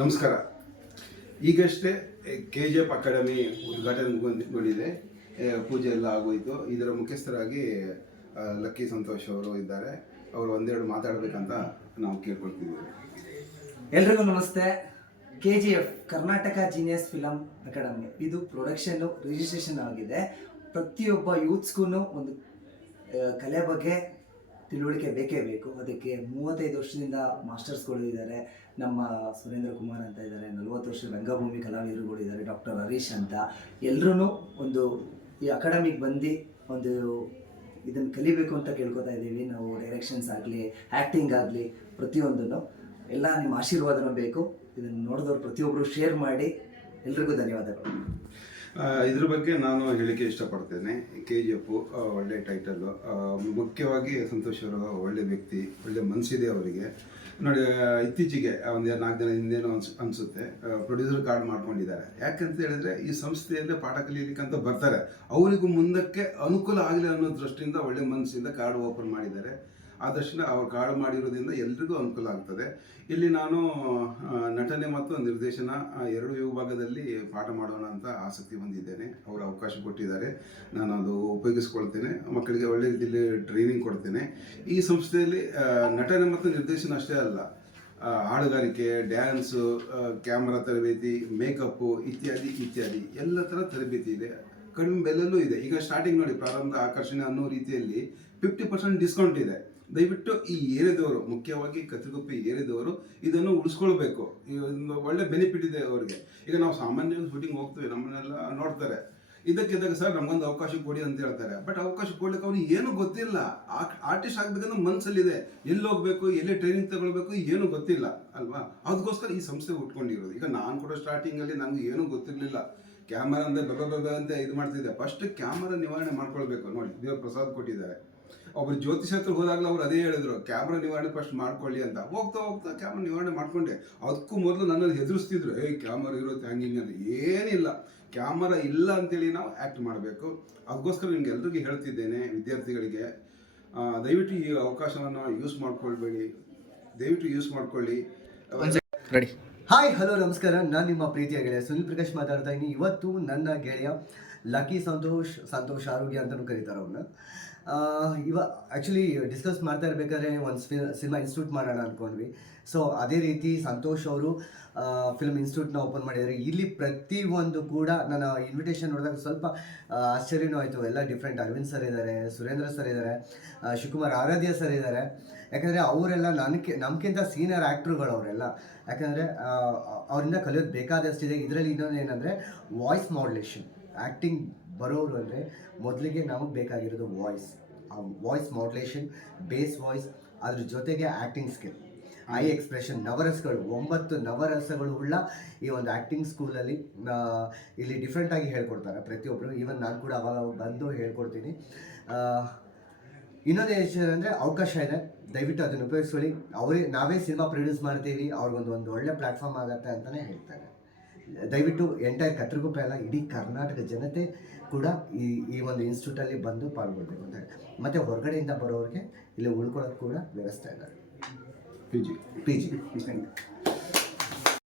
ನಮಸ್ಕಾರ. ಈಗಷ್ಟೇ K G F academy ಉದ್ಘಾಟನೆಗೊಂಡಿದೆ ಏ, ಪೂಜೆ ಎಲ್ಲ ಆಗೋಯ್ತು. ಇದರ ಮುಖ್ಯಸ್ಥರಾಗಿ ಲಕ್ಕಿ ಸಂತೋಷ್ ಅವರು ಇದ್ದಾರೆ. ಅವರು ಒಂದೆರಡು ಮಾತಾಡಬೇಕಂತ ನಾವು ಕೇಳ್ಕೊಳ್ತಿದ್ದೀವಿ. ಎಲ್ರಿಗೂ ನಮಸ್ತೆ. K G F Karnataka genius film academy ಇದು ಪ್ರೊಡಕ್ಷನ್ನು ರಿಜಿಸ್ಟ್ರೇಷನ್ ಆಗಿದೆ. ಪ್ರತಿಯೊಬ್ಬ ಯೂತ್ಸ್ಗೂ ಒಂದು ಕಲೆ ಬಗ್ಗೆ ತಿಳುವಳಿಕೆ ಬೇಕೇ ಬೇಕು. ಅದಕ್ಕೆ ಮೂವತ್ತೈದು ವರ್ಷದಿಂದ ಮಾಸ್ಟರ್ಸ್ಗಳು ಇದ್ದಾರೆ. ನಮ್ಮ ಸುರೇಂದ್ರ ಕುಮಾರ್ ಅಂತ ಇದ್ದಾರೆ, ನಲವತ್ತು ವರ್ಷ ರಂಗಭೂಮಿ ಕಲಾವಿದರುಗಳು ಇದ್ದಾರೆ, ಡಾಕ್ಟರ್ ಹರೀಶ್ ಅಂತ. ಎಲ್ಲರೂ ಒಂದು ಈ ಅಕಾಡೆಮಿಗೆ ಬಂದು ಒಂದು ಇದನ್ನು ಕಲಿಬೇಕು ಅಂತ ಕೇಳ್ಕೊತಾ ಇದ್ದೀವಿ. ನಾವು ಡೈರೆಕ್ಷನ್ಸ್ ಆಗಲಿ ಆ್ಯಕ್ಟಿಂಗ್ ಆಗಲಿ, ಪ್ರತಿಯೊಂದನ್ನು ಎಲ್ಲ ನಿಮ್ಮ ಆಶೀರ್ವಾದನೂ ಬೇಕು. ಇದನ್ನು ನೋಡಿದವ್ರು ಪ್ರತಿಯೊಬ್ಬರು ಶೇರ್ ಮಾಡಿ ಎಲ್ರಿಗೂ ಧನ್ಯವಾದಗಳು. ಇದ್ರ ಬಗ್ಗೆ ನಾನು ಹೇಳಿಕೆ ಇಷ್ಟಪಡ್ತೇನೆ. ಕೆ ಜಿ ಎಫ್ ಒಳ್ಳೆ ಟೈಟಲ್ಲು ಮುಖ್ಯವಾಗಿ ಸಂತೋಷ್ ಅವರು ಒಳ್ಳೆ ವ್ಯಕ್ತಿ, ಒಳ್ಳೆ ಮನಸ್ಸಿದೆ ಅವರಿಗೆ. ನೋಡಿ ಇತ್ತೀಚೆಗೆ ಒಂದು ನಾಲ್ಕು ದಿನ ಹಿಂದೇನೋ ಅನ್ಸ್, ಅನಿಸುತ್ತೆ. ಪ್ರೊಡ್ಯೂಸರ್ ಕಾರ್ಡ್ ಮಾಡ್ಕೊಂಡಿದ್ದಾರೆ. ಯಾಕಂತ ಹೇಳಿದ್ರೆ ಈ ಸಂಸ್ಥೆಯಲ್ಲೇ ಪಾಠ ಅಂತ ಬರ್ತಾರೆ. ಅವರಿಗೂ ಮುಂದಕ್ಕೆ ಅನುಕೂಲ ಆಗಲಿ ಅನ್ನೋ ದೃಷ್ಟಿಯಿಂದ ಒಳ್ಳೆ ಮನಸ್ಸಿಂದ ಕಾರ್ಡ್ ಓಪನ್ ಮಾಡಿದ್ದಾರೆ. ಆ ಅವರು ಕಾರ್ಡ್ ಮಾಡಿರೋದ್ರಿಂದ ಎಲ್ರಿಗೂ ಅನುಕೂಲ ಆಗ್ತದೆ. ಇಲ್ಲಿ ನಾನು ನಟನೆ ಮತ್ತು ನಿರ್ದೇಶನ ಎರಡು ವಿಭಾಗದಲ್ಲಿ ಪಾಠ ಮಾಡೋಣ ಅಂತ ಆಸಕ್ತಿ ಹೊಂದಿದ್ದೇನೆ ಅವರು ಅವಕಾಶ ಕೊಟ್ಟಿದ್ದಾರೆ. ನಾನು ಅದು ಉಪಯೋಗಿಸ್ಕೊಳ್ತೇನೆ. ಮಕ್ಕಳಿಗೆ ಒಳ್ಳೆ ರೀತಿಯಲ್ಲಿ ಟ್ರೈನಿಂಗ್ ಕೊಡ್ತೇನೆ. ಈ ಸಂಸ್ಥೆಯಲ್ಲಿ ನಟನೆ ಮತ್ತು ನಿರ್ದೇಶನ ಅಷ್ಟೇ ಅಲ್ಲ ಹಾಡುಗಾರಿಕೆ, ಡ್ಯಾನ್ಸು ಕ್ಯಾಮ್ರಾ ತರಬೇತಿ, ಮೇಕಪ್ಪು ಇತ್ಯಾದಿ ಇತ್ಯಾದಿ ಎಲ್ಲ ಥರ ತರಬೇತಿ ಇದೆ. ಕಡಿಮೆ ಬೆಲೆಯಲ್ಲೂ ಇದೆ. ಈಗ ಸ್ಟಾರ್ಟಿಂಗ್ ನೋಡಿ ಪ್ರಾರಂಭ ಆಕರ್ಷಣೆ ಅನ್ನೋ ರೀತಿಯಲ್ಲಿ ಫಿಫ್ಟಿ ಪರ್ಸೆಂಟ್ ಡಿಸ್ಕೌಂಟ್ ಇದೆ. ದಯವಿಟ್ಟು ಈ ಏರಿಯಾದವರು ಮುಖ್ಯವಾಗಿ ಕತ್ತಿಗುಪ್ಪಿ ಏರಿಯಾದವರು ಇದನ್ನು ಉಳಿಸ್ಕೊಳ್ಬೇಕು. ಇದೊಂದು ಒಳ್ಳೆ ಬೆನಿಫಿಟ್ ಇದೆ ಅವರಿಗೆ. ಈಗ ನಾವು ಸಾಮಾನ್ಯ ಶೂಟಿಂಗ್ ಹೋಗ್ತೀವಿ, ನಮ್ಮನ್ನೆಲ್ಲ ನೋಡ್ತಾರೆ. ಇದಕ್ಕಿದ್ದಾಗ ಸರ್, ನಮಗೊಂದು ಅವಕಾಶ ಕೊಡಿ ಅಂತ ಹೇಳ್ತಾರೆ. ಬಟ್ ಅವಕಾಶ ಕೊಡ್ಲಿಕ್ಕೆ ಅವ್ರಿಗೆ ಏನು ಗೊತ್ತಿಲ್ಲ. ಆರ್ಟಿಸ್ಟ್ ಆಗ್ಬೇಕಂದ್ರೆ ಮನಸ್ಸಲ್ಲಿದೆ ಎಲ್ಲಿ ಹೋಗ್ಬೇಕು, ಎಲ್ಲಿ ಟ್ರೈನಿಂಗ್ ತಗೊಳ್ಬೇಕು ಏನು ಗೊತ್ತಿಲ್ಲ, ಅಲ್ವಾ? ಅದಕ್ಕೋಸ್ಕರ ಈ ಸಂಸ್ಥೆ ಉಟ್ಕೊಂಡಿರೋದು. ಈಗ ನಾನು ಕೂಡ ಸ್ಟಾರ್ಟಿಂಗಲ್ಲಿ ನನಗೆ ಏನು ಗೊತ್ತಿರಲಿಲ್ಲ. ಕ್ಯಾಮರಾ ಅಂದ್ರೆ ಬೆಬ ಅಂತ ಇದು ಮಾಡ್ತಿದ್ದೆ. ಫಸ್ಟ್ ಕ್ಯಾಮರಾ ನಿವಾರಣೆ ಮಾಡ್ಕೊಳ್ಬೇಕು. ನೋಡಿ, ದೇವ್ರ ಪ್ರಸಾದ್ ಕೊಟ್ಟಿದ್ದಾರೆ. ಒಬ್ರು ಜ್ಯೋತಿಷ ಹತ್ರ ಹೋದಾಗಲೂ ಅವ್ರು ಅದೇ ಹೇಳಿದ್ರು ಕ್ಯಾಮ್ರಾ ನಿವಾರಣೆ ಫಸ್ಟ್ ಮಾಡ್ಕೊಳ್ಳಿ ಅಂತ. ಹೋಗ್ತಾ ಹೋಗ್ತಾ ಕ್ಯಾಮ್ರಾ ನಿವಾರಣೆ ಮಾಡ್ಕೊಂಡೆ. ಅದಕ್ಕೂ ಮೊದಲು ನನ್ನನ್ನು ಹೆದರಿಸ್ತಿದ್ರು ಏ ಕ್ಯಾಮರಾ ಇರುತ್ತೆ ಹಂಗೆ ಹಿಂಗೆ ಅಂತ. ಏನಿಲ್ಲ. ಕ್ಯಾಮರಾ ಇಲ್ಲ ಅಂತೇಳಿ ನಾವು ಆ್ಯಕ್ಟ್ ಮಾಡಬೇಕು. ಅದಕ್ಕೋಸ್ಕರ ನಿಮ್ಗೆ ಎಲ್ರಿಗೂ ಹೇಳ್ತಿದ್ದೇನೆ ವಿದ್ಯಾರ್ಥಿಗಳಿಗೆ ದಯವಿಟ್ಟು ಈ ಅವಕಾಶವನ್ನು ಯೂಸ್ ಮಾಡ್ಕೊಳ್ಬೇಡಿ. ದಯವಿಟ್ಟು ಯೂಸ್ ಮಾಡ್ಕೊಳ್ಳಿ. ರೆಡಿ. ಹಾಯ್ ಹಲೋ ನಮಸ್ಕಾರ. ನಾನು ನಿಮ್ಮ ಪ್ರೀತಿಯ ಗೆಳೆಯ ಸುನಿಲ್ ಪ್ರಕಾಶ್ ಮಾತಾಡ್ತಾ ಇದ್ದೀನಿ. ಇವತ್ತು ನನ್ನ ಗೆಳೆಯ ಲಕ್ಕಿ ಸಂತೋಷ್ ಸಂತೋಷ್ ಆರೋಗ್ಯ ಅಂತಲೂ ಕರೀತಾರೆ ಅವ್ರನ್ನ ಇವ ಆ್ಯಕ್ಚುಲಿ ಡಿಸ್ಕಸ್ ಮಾಡ್ತಾ ಇರಬೇಕಾದ್ರೆ ಒಂದು ಸಿನಿಮಾ ಇನ್ಸ್ಟಿಟ್ಯೂಟ್ ಮಾಡೋಣ ಅಂದ್ಕೊಂಡ್ವಿ ಸೊ ಅದೇ ರೀತಿ ಸಂತೋಷ್ ಅವರು ಫಿಲ್ಮ್ ಇನ್ಸ್ಟಿಟ್ಯೂಟ್ನ ಓಪನ್ ಮಾಡಿದ್ದಾರೆ ಇಲ್ಲಿ ಪ್ರತಿಯೊಂದು ಕೂಡ ನನ್ನ ಇನ್ವಿಟೇಷನ್ ನೋಡಿದಾಗ ಸ್ವಲ್ಪ ಆಶ್ಚರ್ಯನೂ ಆಯಿತು. ಎಲ್ಲ ಡಿಫ್ರೆಂಟ್ ಅರವಿಂದ್ ಸರ್ ಇದ್ದಾರೆ ಸುರೇಂದ್ರ ಸರ್ ಇದ್ದಾರೆ ಶಿವಕುಮಾರ್ ಆರಾಧ್ಯ ಸರ್ ಇದ್ದಾರೆ ಯಾಕಂದರೆ ಅವರೆಲ್ಲ ನನಗೆ ನಮ್ಗಿಂತ ಸೀನಿಯರ್ ಆ್ಯಕ್ಟ್ರುಗಳು ಅವರೆಲ್ಲ ಯಾಕಂದರೆ ಅವರಿಂದ ಕಲಿಯೋದು ಬೇಕಾದಷ್ಟಿದೆ. ಇದರಲ್ಲಿ ಇನ್ನೊಂದು ಏನಂದರೆ ವಾಯ್ಸ್ ಮಾಡ್ಯುಲೇಷನ್ ಆ್ಯಕ್ಟಿಂಗ್ ಬರೋರು ಅಂದರೆ ಮೊದಲಿಗೆ ನಮಗೆ ಬೇಕಾಗಿರೋದು ವಾಯ್ಸ್ ಆ ವಾಯ್ಸ್ ಮಾಡ್ಯುಲೇಷನ್ ಬೇಸ್ ವಾಯ್ಸ್ ಅದ್ರ ಜೊತೆಗೆ ಆ್ಯಕ್ಟಿಂಗ್ ಸ್ಕಿಲ್ ಐ ಎಕ್ಸ್ಪ್ರೆಷನ್ ನವರಸಗಳು ಒಂಬತ್ತು ನವರಸಗಳು ಉಳ್ಳ ಈ ಒಂದು ಆ್ಯಕ್ಟಿಂಗ್ ಸ್ಕೂಲಲ್ಲಿ ಇಲ್ಲಿ ಡಿಫ್ರೆಂಟಾಗಿ ಹೇಳ್ಕೊಡ್ತಾರೆ ಪ್ರತಿಯೊಬ್ಬರು ಈವನ್ ನಾನು ಕೂಡ ಅವಾಗ ಬಂದು ಹೇಳ್ಕೊಡ್ತೀನಿ. ಇನ್ನೊಂದು ಅಂದರೆ ಅವಕಾಶ ಇದೆ. ದಯವಿಟ್ಟು ಅದನ್ನು ಉಪಯೋಗಿಸ್ಕೊಳ್ಳಿ. ಅವರೇ ನಾವೇ ಸಿನಿಮಾ ಪ್ರೊಡ್ಯೂಸ್ ಮಾಡ್ತೀವಿ. ಅವ್ರಿಗೊಂದು ಒಂದು ಒಳ್ಳೆ ಪ್ಲ್ಯಾಟ್ಫಾರ್ಮ್ ಆಗುತ್ತೆ ಅಂತಲೇ ಹೇಳ್ತಾರೆ. ದಯವಿಟ್ಟು ಎಂಟೈರ್ ಕತ್ರಗುಪ್ಪೆ ಅಲ್ಲ ಇಡೀ ಕರ್ನಾಟಕ ಜನತೆ ಕೂಡ ಈ ಈ ಒಂದು ಇನ್ಸ್ಟಿಟ್ಯೂಟಲ್ಲಿ ಬಂದು ಪಾಲ್ಗೊಳ್ಬೇಕು ಅಂತ ಹೇಳಿ. ಮತ್ತು ಹೊರಗಡೆಯಿಂದ ಬರೋರಿಗೆ ಇಲ್ಲಿ ಉಳ್ಕೊಳ್ಳೋಕೆ ಕೂಡ ವ್ಯವಸ್ಥೆ ಇದೆ ಪಿ ಜಿ ಪಿ ಜಿ